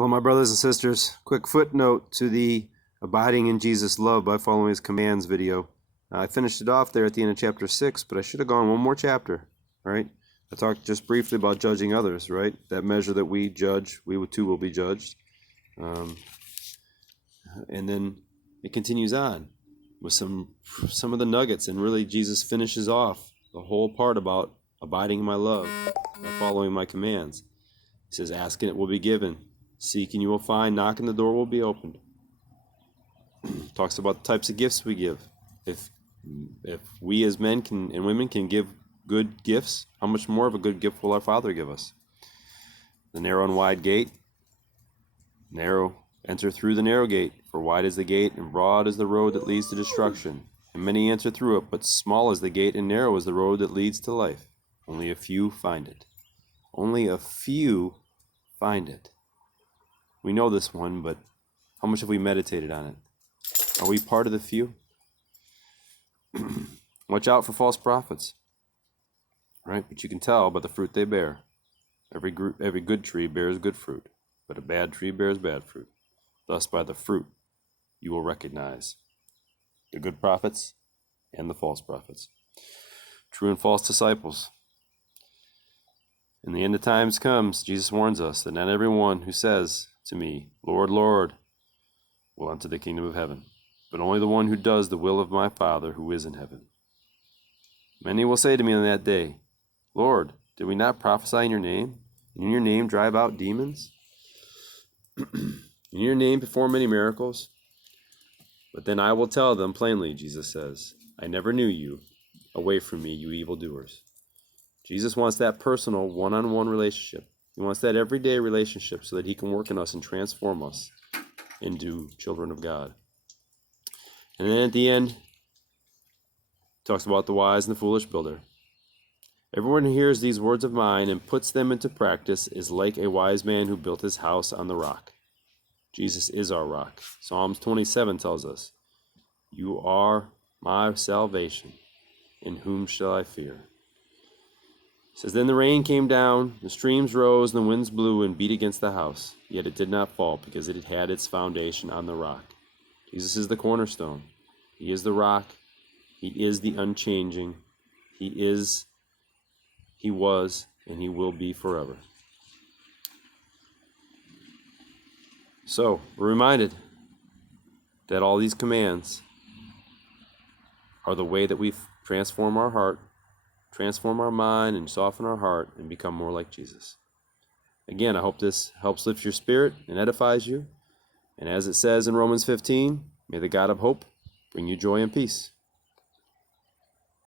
Hello, my brothers and sisters. Quick footnote to the Abiding in Jesus' Love by Following His Commands video. I finished it off there at the end of chapter 6, but I should have gone one more chapter, right? I talked just briefly about judging others, right? That measure that we judge, we too will be judged. And then it continues on with some of the nuggets, and really Jesus finishes off the whole part about abiding in my love by following my commands. He says, ask and it will be given. Seek and you will find. Knock and the door will be opened. Talks about the types of gifts we give. If we as men and women can give good gifts, how much more of a good gift will our Father give us? The narrow and wide gate. Enter through the narrow gate, for wide is the gate and broad is the road that leads to destruction, and many enter through it, but small is the gate and narrow is the road that leads to life. Only a few find it. Only a few find it. We know this one, but how much have we meditated on it? Are we part of the few? Watch out for false prophets, right? But you can tell by the fruit they bear. Every good tree bears good fruit, but a bad tree bears bad fruit. Thus, by the fruit, you will recognize the good prophets and the false prophets, true and false disciples. In the end of times comes, Jesus warns us that not everyone who says to me, Lord, Lord, will enter the kingdom of heaven, but only the one who does the will of my Father who is in heaven. Many will say to me on that day, Lord, did we not prophesy in your name, and in your name drive out demons? In your name perform many miracles? But then I will tell them plainly, Jesus says, I never knew you. Away from me, you evildoers. Jesus wants that personal, one-on-one relationship. He wants that everyday relationship so that he can work in us and transform us into children of God. And then at the end, talks about the wise and the foolish builder. Everyone who hears these words of mine and puts them into practice is like a wise man who built his house on the rock. Jesus is our rock. Psalms 27 tells us, you are my salvation. In whom shall I fear? It says, then the rain came down, the streams rose, and the winds blew and beat against the house. Yet it did not fall, because it had its foundation on the rock. Jesus is the cornerstone. He is the rock. He is the unchanging. He was, and he will be forever. So, we're reminded that all these commands are the way that we transform our heart, transform our mind, and soften our heart, and become more like Jesus. Again, I hope this helps lift your spirit and edifies you. And as it says in Romans 15, may the God of hope bring you joy and peace.